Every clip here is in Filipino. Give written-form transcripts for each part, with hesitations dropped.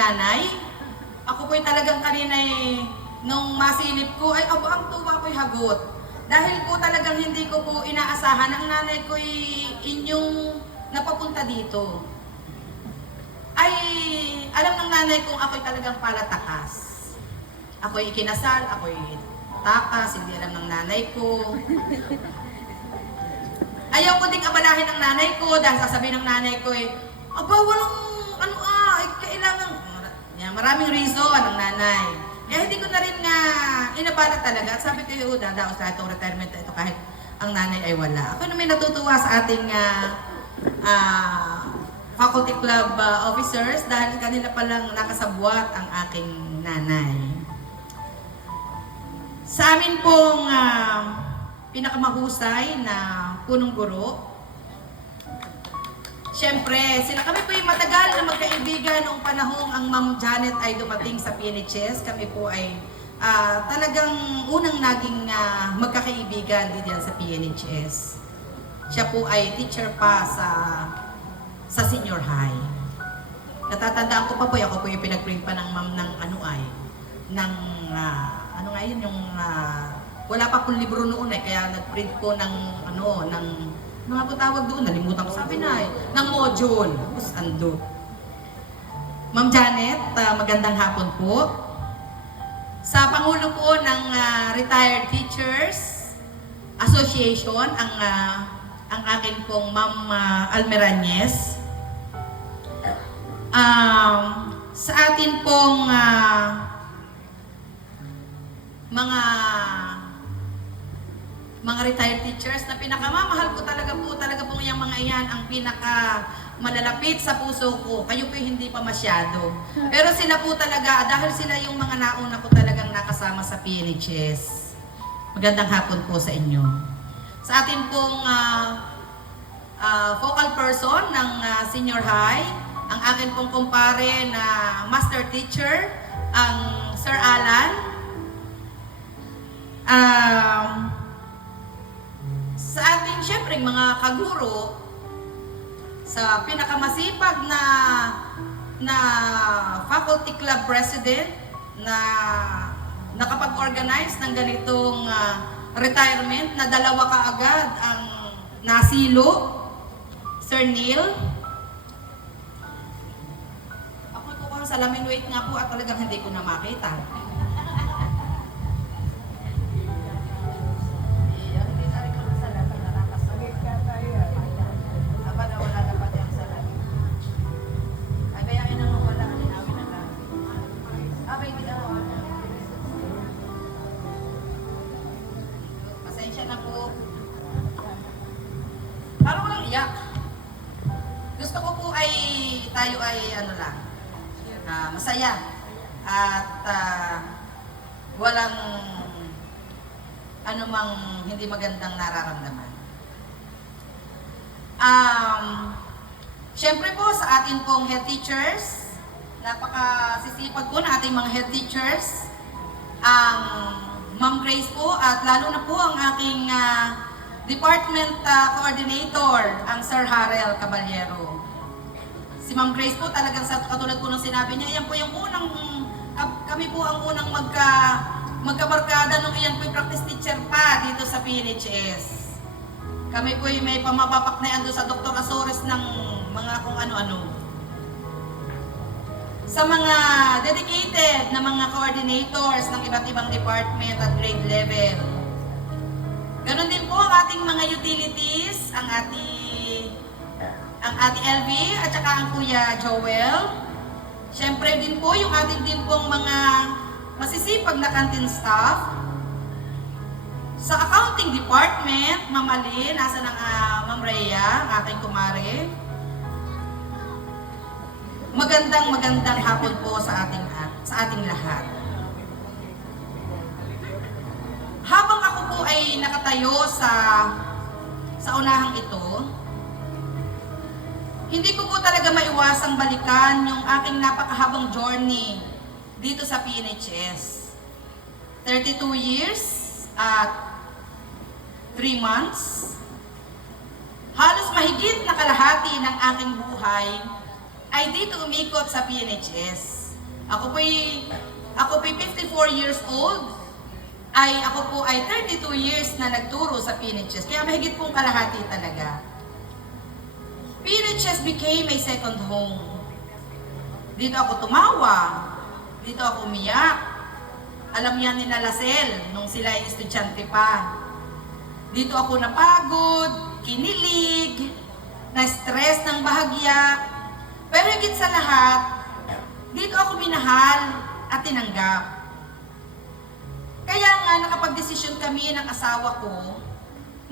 nanay. Ako po'y talagang kanina nung masilip ko, ay abo ang tuwa ko'y hagot. Dahil po talagang hindi ko po inaasahan ang nanay ko'y inyong napapunta dito. Ay alam ng nanay kong ako'y talagang palatakas. Ako'y ikinasal, ako'y takas, hindi alam ng nanay ko. Ayaw ko ding abalahin ng nanay ko dahil sasabihin ng nanay ko aba, walang kailangan, maraming reason ng nanay. Kaya hindi ko na rin nga inabala talaga. At sabi ko, dadaos na itong retirement na ito kahit ang nanay ay wala. Ako na may natutuwa sa ating faculty club officers dahil kanila palang nakasabwat ang aking nanay. Sa amin pong pinakamahusay na punong guro, siyempre, kami po yung matagal na magkaibigan noong panahong ang Ma'am Janet ay dumating sa PNHS. Kami po ay talagang unang naging magkakaibigan din yan sa PNHS. Siya po ay teacher pa sa senior high. Natatandaan ko pa po, ako po yung pinag-print pa ng ma'am ng wala pa pong libro noon kaya nag-print po ng mga po tawag doon, nalimutan ko sabi na ng module. Tapos ando. Ma'am Janet, magandang hapon po. Sa Pangulo po ng Retired Teachers Association, ang akin pong Ma'am Almerañez. Sa atin pong mga retired teachers na pinakamamahal ko talaga po yung mga iyan ang pinaka malalapit sa puso ko. Kayo po hindi pa masyado. Pero sila po talaga, dahil sila yung mga nauna ko talagang nakasama sa PNHS. Magandang hapon po sa inyo. Sa atin pong focal person ng senior high, ang akin pong kumpare na master teacher, ang Sir Alan. Sa ating syempre mga kaguro, sa pinakamasipag na faculty club president na nakapag-organize ng ganitong retirement na dalawa kaagad ang nasilo, Sir Neil. Ako'y kukuha sa salamin, wait nga po at talagang hindi ko na makita. Gusto ko po ay tayo ay masaya at walang anumang hindi magandang nararamdaman. Siyempre po sa atin pong head teachers, napakasisipag po na ating mga head teachers, ang Ma'am Grace po at lalo na po ang aking Department Coordinator, ang Sir Harel Caballero. Si Ma'am Grace po talagang katulad po ng sinabi niya, yan po yung kami po ang unang magkabarkada nung iyan po yung practice teacher pa dito sa PNHS. Kami po yung may pamapapak na yan doon sa Dr. Azores ng mga kung ano-ano. Sa mga dedicated na mga coordinators ng iba't ibang department at grade level. Ganon din po ang ating mga utilities, ang Ate LV at saka ang Kuya Joel. Siyempre din po yung ating din pong mga masisipag na canteen staff. Sa accounting department, Ma'am Alin, nasa ng Ma'am Rhea, ang ating kumare. Magandang hapon po sa ating lahat. Habang ako po ay nakatayo sa unahang ito, hindi ko po talaga maiwasang balikan yung aking napakahabang journey dito sa PNHS. 32 years at 3 months. Halos mahigit na kalahati ng aking buhay ay dito umikot sa PNHS. Ako po'y 54 years old. Ako po ay 32 years na nagturo sa PNHS. Kaya mahigit pong kalahati talaga. PNHS became a second home. Dito ako tumawa. Dito ako umiyak. Alam yan ni Lasel nung sila ay estudyante pa. Dito ako napagod, kinilig, na-stress ng bahagya. Pero higit sa lahat, dito ako minahal at tinanggap. Kaya nga nakapag-desisyon kami ng asawa ko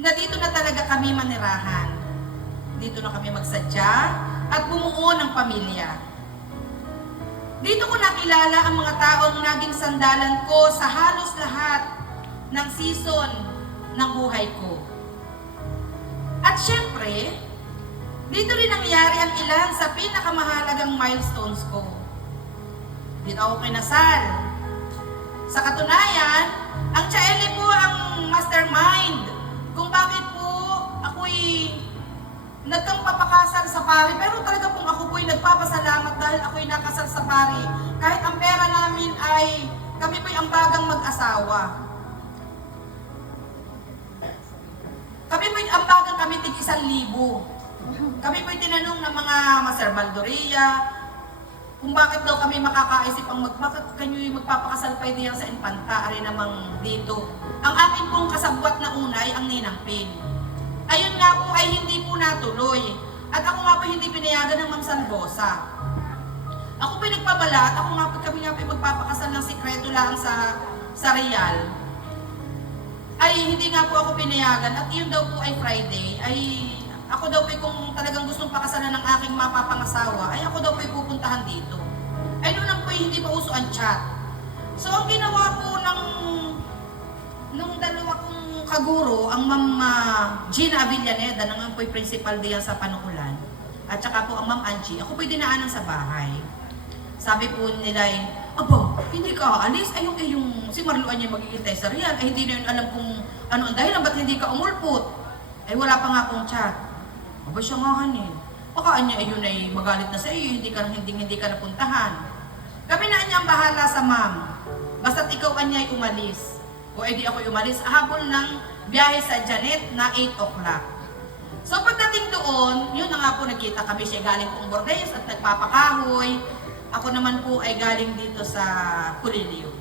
na dito na talaga kami manirahan. Dito na kami magsadya at bumuo ng pamilya. Dito ko nakilala ang mga taong naging sandalan ko sa halos lahat ng season ng buhay ko. At syempre, dito rin nangyari ang ilan sa pinakamahalagang milestones ko. Dito ako kinasal. Sa katunayan, ang Chaeli po ang mastermind kung bakit po ako'y nagpapakasal sa pari. Pero talaga pong ako po'y nagpapasalamat dahil ako'y nakasal sa pari. Kahit ang pera namin ay kami po'y ang bagang mag-asawa. Kami po'y ang bagang kami tig 1,000. Kami po'y tinanong ng mga Master Valdoria kung bakit daw kami makakaisip bakit kanyo'y magpapakasal pa diyan sa Infanta, ari namang dito. Ang akin pong kasabwat na unay ang Ninang Pin. Ayun nga po ay hindi po natuloy. At ako nga po hindi pinayagan ng Ma'am Sanbosa. Ako po'y nagpabala at kami nga po'y magpapakasal ng sikreto lang sa Real. Ay hindi nga po ako pinayagan at yun daw po ay Friday. Ako daw po kung talagang gustong pakasalan ng aking mapapangasawa, ay ako daw po pupuntahan dito. Ay noon po hindi pa uso ang chat. So ang ginawa po nung dalawa kong kaguro, ang Ma'am Gina Avillaneda, nang po'y principal diyan sa Panukulan, at saka po ang Ma'am Angie, ako po'y dinaanan sa bahay. Sabi po nila aba, hindi ka alis, ay yung si Marluan niya magigintay sa Real, ay hindi na yun alam kung ano ang dahilan, ba't hindi ka umulpot? Ay wala pa nga akong chat. Aba siya nga hanin. Baka niya ayun ay magalit na sa iyo, hindi ka napuntahan. Kami na niya ang bahala sa ma'am. Basta't ikaw niya ay umalis. O edi ako'y umalis. Habol ng biyahe sa Janet na 8 o'clock. So pagdating doon, yun na nga po nagkita kami siya galing pong Bordes at nagpapakahoy. Ako naman po ay galing dito sa Pulilio.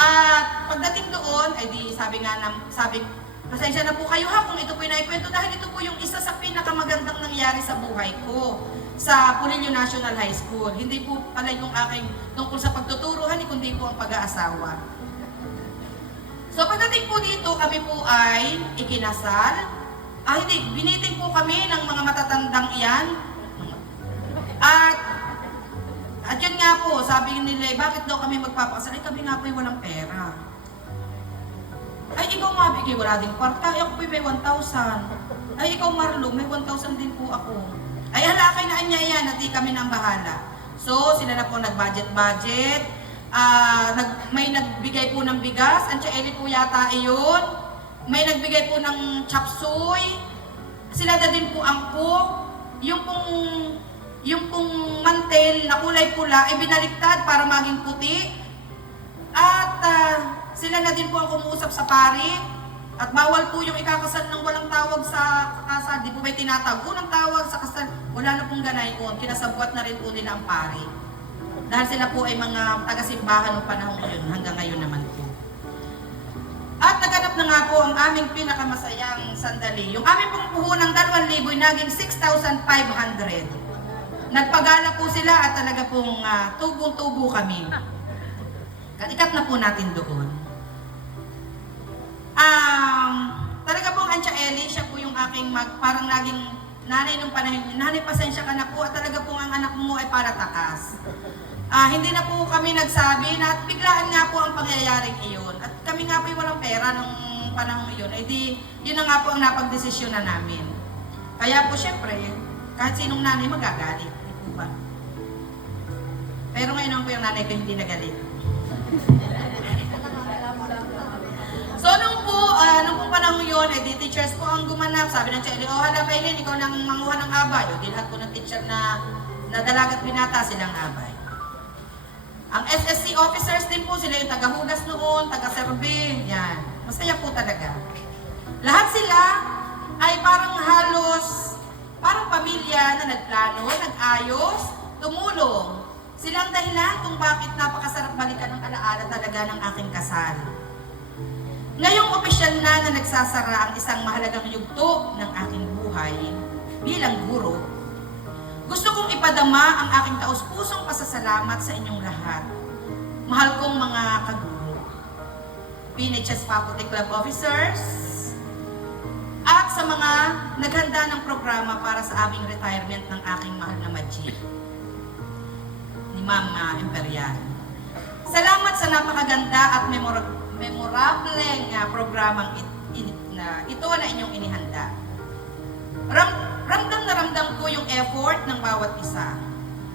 At pagdating doon, ay di sabi, pasensya na po kayo ha kung ito po yung naikwento dahil ito po yung isa sa pinakamagandang nangyari sa buhay ko sa Pulilio National High School. Hindi po pala yung aking tungkol sa pagtuturuhan, kundi po ang pag-aasawa. So pagdating po dito, kami po ay ikinasal. Biniting po kami ng mga matatandang iyan. At yun nga po, sabi nila, bakit daw kami magpapakasal? Ay kami nga po walang pera. Ay, ikaw mabigay, wala ding kwarta. Ay, ako po may 1,000. Ay, ikaw Marlo, may 1,000 din po ako. Ay, halakay na niya yan, at di kami nang bahala. So, sila na po nag-budget. May nagbigay po ng bigas. Ang Chaeli po yata iyon. May nagbigay po ng chapsuy. Sila na din po ang cook. Yung pong mantel na kulay pula ay binaliktad para maging puti. At sila na din po ang kumuusap sa pari. At bawal po yung ikakasal ng walang tawag sa kasal. Di po may tinatawag. Unang tawag sa kasal, wala na pong ganayon. Kinasabwat na rin po nila ang pari. Dahil sila po ay mga taga-simbahan ng panahon yun. Hanggang ngayon naman po. At naganap na nga po ang aming pinakamasayang sandali. Yung aming pong puhunang 2,000 naging 6,500. Nagpagala po sila at talaga pong tubong-tubo kami. Ikat na po natin doon. Talaga pong ang Chaeli, siya po yung aking parang naging nanay nung panahon. Nanay, pasensya ka na po at talaga pong ang anak mo ay para takas. Hindi na po kami nagsabi na biglaan nga po ang pangyayaring iyon. At kami nga po yung walang pera nung panahon iyon. Ay di, yun na nga po ang napagdesisyon na namin. Kaya po syempre, kahit sinong nanay magagalit. Di po ba? Pero ngayon naman po yung nanay ko hindi nagalit. So nung po panahon yun, di teachers po ang gumanap. Sabi ng Chaeli, hala Maylin, ikaw nang manguha ng abay. O di lahat po ng teacher na dalagat binata silang abay. Ang SSC officers din po, sila yung taga-hugas noon, taga-survey, yan. Masaya po talaga. Lahat sila ay parang halos, parang pamilya na nagplano, nag-ayos, tumulong. Silang dahilan kung bakit napakasarap balikan ng alaala talaga ng aking kasal. Ngayong opisyal na nagsasara ang isang mahalagang yugto ng aking buhay bilang guro, gusto kong ipadama ang aking taus-pusong pasasalamat sa inyong lahat. Mahal kong mga kaguro, PNHS Faculty Club Officers, at sa mga naghanda ng programa para sa aming retirement ng aking mahal na Majid, ni Ma'am Imperial. Salamat sa napakaganda at memorableng programang ito na inyong inihanda. Ramdam na ramdam ko yung effort ng bawat isa.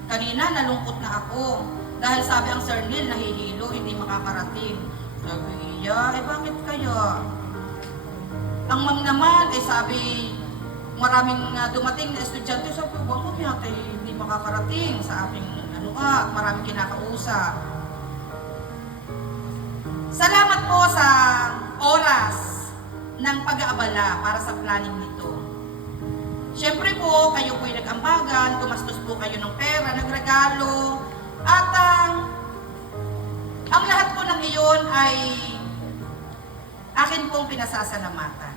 Kanina nalungkot na ako dahil sabi ang Sir Neil nahihilo, hindi makakarating. Sabi niya, bakit kaya? Ang ma'am naman, sabi maraming dumating na estudyante, sabi ko, bakit yata hindi makakarating sa aking maraming kinakausap. Salamat po sa oras ng pag-aabala para sa planning nito. Siyempre po, kayo po'y nag-ambagan, gumastos po kayo ng pera, nagregalo, at ang lahat po ng iyon ay akin pong pinasasalamatan.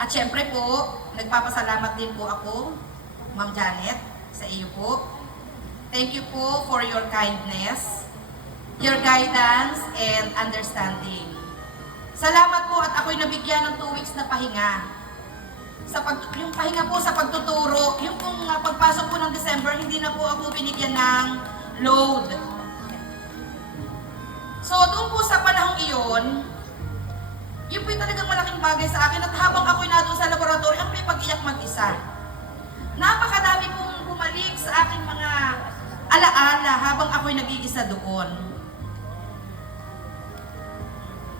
At siyempre po, nagpapasalamat din po ako, Ma'am Janet, sa iyo po. Thank you po for your kindness, your guidance, and understanding. Salamat po at ako'y nabigyan ng 2 weeks na pahinga. Yung pahinga po sa pagtuturo, yung pong pagpasok po ng December, hindi na po ako binigyan ng load. So, doon po sa panahong iyon, yun po talagang malaking bagay sa akin at habang ako'y nandun sa laboratory, ang may pag-iyak mag-isa. Napakadami pong bumalik sa aking mga alaala habang ako'y nag-iisa doon.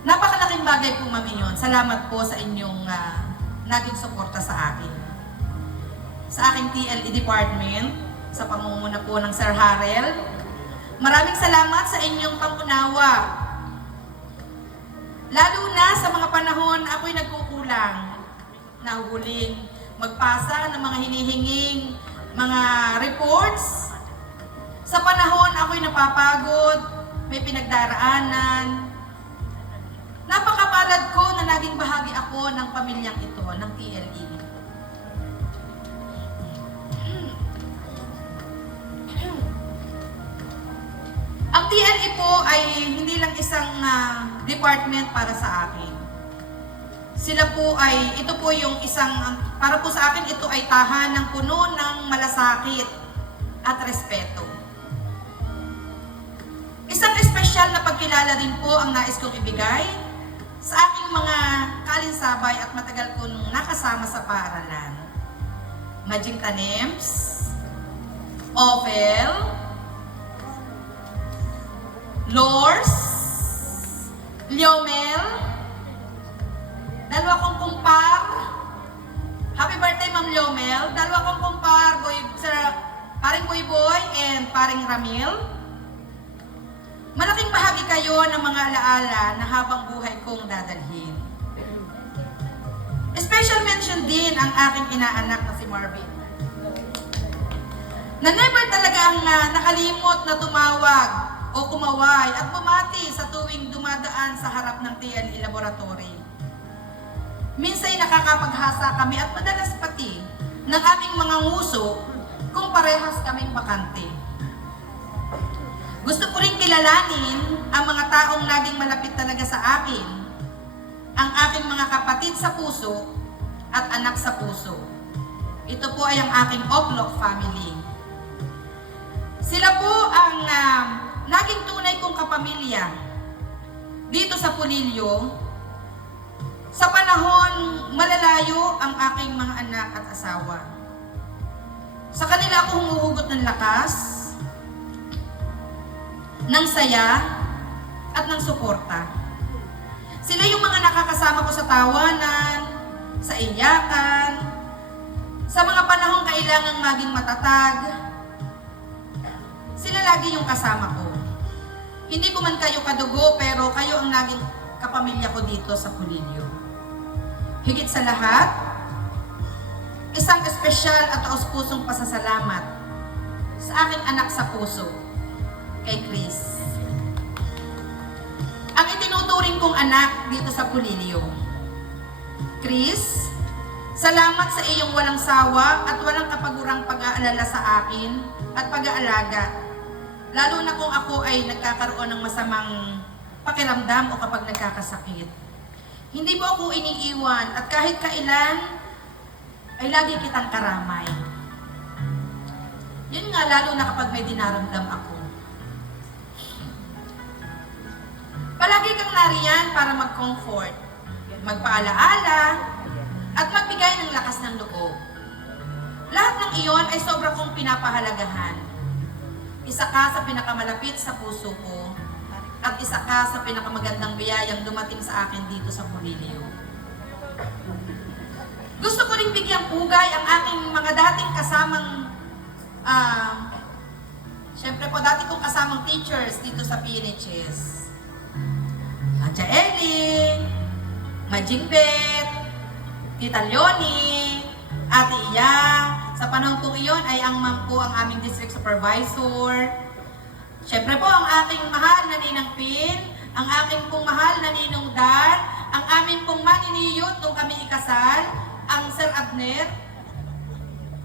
Napakalaking bagay po, Ma'am Iyon. Salamat po sa inyong naging suporta sa akin. Sa aking TLE department, sa pangunguna po ng Sir Harel, maraming salamat sa inyong pangunawa. Lalo na sa mga panahon ako'y nagkukulang, nahuhuling magpasa ng mga hinihinging mga reports. Sa panahon ako'y napapagod, may pinagdaraanan. Napakapalad ko na naging bahagi ako ng pamilyang ito, ng TLE. Ang TLE po ay hindi lang isang department para sa akin. Ito po yung isang, para po sa akin, ito ay tahanang puno ng malasakit at respeto. Isang espesyal na pagkilala din po ang nais kong ibigay sa aking mga kaalinsabay at matagal ko nung nakasama sa paaralan. Majing Tanems, Ovel, Lors, Liomel, dalawa kong kumpar, happy birthday Ma'am Liomel, dalawa kong kumpar, paring Boy and paring Ramil. Malaking bahagi kayo ng mga alaala na habang buhay kong dadalhin. Special mention din ang aking inaanak na si Marvin, na never talagang nakalimot na tumawag o kumaway at bumati sa tuwing dumadaan sa harap ng TLE Laboratory. Minsa'y nakakapaghasa kami at madalas pati ng aming mga nguso kung parehas kaming bakante. Gusto ko rin kilalanin ang mga taong naging malapit talaga sa akin, ang aking mga kapatid sa puso at anak sa puso. Ito po ay ang aking Oplok family. Sila po ang naging tunay kong kapamilya dito sa Pulilio sa panahon malalayo ang aking mga anak at asawa. Sa kanila ako humuhugot ng lakas, ng saya, at ng suporta. Sila yung mga nakakasama ko sa tawanan, sa iyakan, sa mga panahong kailangang maging matatag. Sila lagi yung kasama ko. Hindi ko man kayo kadugo, pero kayo ang naging kapamilya ko dito sa Pulilio. Higit sa lahat, isang espesyal at taos-pusong pasasalamat sa aking anak sa puso, kay Chris. Ang itinuturing kong anak dito sa Pulilio. Chris, salamat sa iyong walang sawa at walang kapagurang pag-aalala sa akin at pag-aalaga. Lalo na kung ako ay nagkakaroon ng masamang pakiramdam o kapag nagkakasakit. Hindi mo ako iniiwan at kahit kailan ay lagi kitang karamay. Yun nga, lalo na kapag may dinaramdam ako. Palagi kang nariyan para mag-comfort, magpaalaala, at magbigay ng lakas ng loob. Lahat ng iyon ay sobra kong pinapahalagahan. Isa ka sa pinakamalapit sa puso ko, at isa ka sa pinakamagandang biyayang dumating sa akin dito sa Pulilio. Gusto ko rin bigyang pugay ang aking mga dating kasamang, syempre po, dati kong kasamang teachers dito sa PNHS. Ate Ellie, Majingbet, Tita Leonie, Ate Iya. Sa panahon po iyon ay ang ma'am po ang aming district supervisor. Siyempre po ang aking mahal na Ninang Pin, ang aking pong mahal na Ninong Dan, ang aming pong maniniyot nung kami ikasal, ang Sir Abner.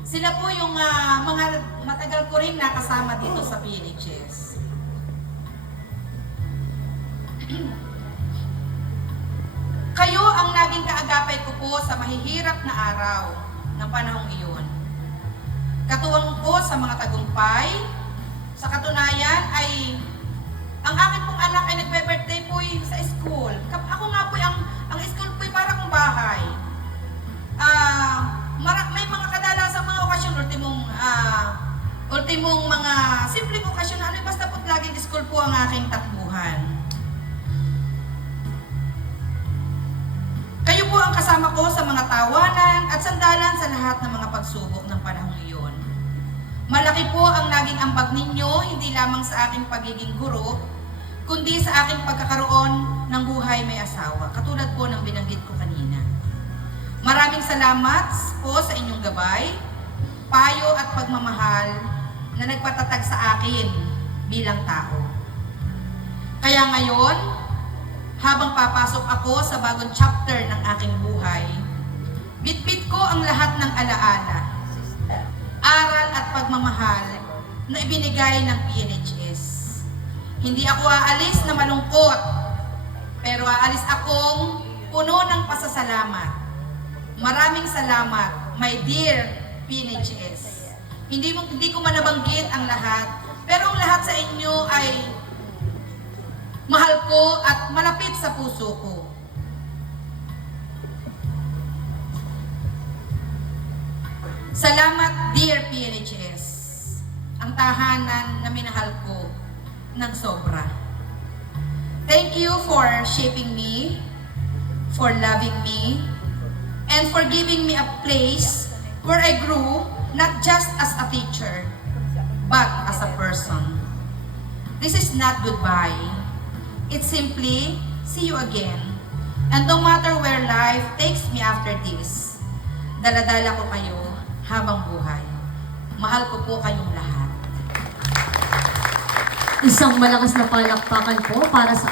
Sila po yung mga matagal ko rin nakasama dito sa PNHS. Kayo ang naging kaagapay ko po sa mahihirap na araw ng panahong iyon. Katuwang ko sa mga tagumpay. Sa katunayan ay ang akin pong anak ay nagbe-birthday po sa school. Ako nga po ang school po para kong bahay. May mga kadalasang mga okasyon, ultimong mga simpleng okasyon, basta po laging school po ang aking takbuhan. Kayo po ang kasama ko sa mga tawanan at sandalan sa lahat ng mga pagsubok ng panahong iyon. Malaki po ang naging ambag ninyo, hindi lamang sa aking pagiging guro, kundi sa aking pagkakaroon ng buhay may asawa, katulad po ng binanggit ko kanina. Maraming salamat po sa inyong gabay, payo at pagmamahal na nagpatatag sa akin bilang tao. Kaya ngayon, habang papasok ako sa bagong chapter ng aking buhay, bitbit ko ang lahat ng alaala, aral at pagmamahal na ibinigay ng PNHS. Hindi ako aalis na malungkot, pero aalis akong puno ng pasasalamat. Maraming salamat, my dear PNHS. Hindi ko man nabanggit ang lahat, pero ang lahat sa inyo ay mahal ko at malapit sa puso ko. Salamat, dear PNHS, ang tahanan na minahal ko ng sobra. Thank you for shaping me, for loving me, and for giving me a place where I grew not just as a teacher, but as a person. This is not goodbye. It's simply, see you again. And no matter where life takes me after this, daladala ko kayo habang buhay. Mahal ko po kayong lahat. Isang malakas na palakpakan po para sa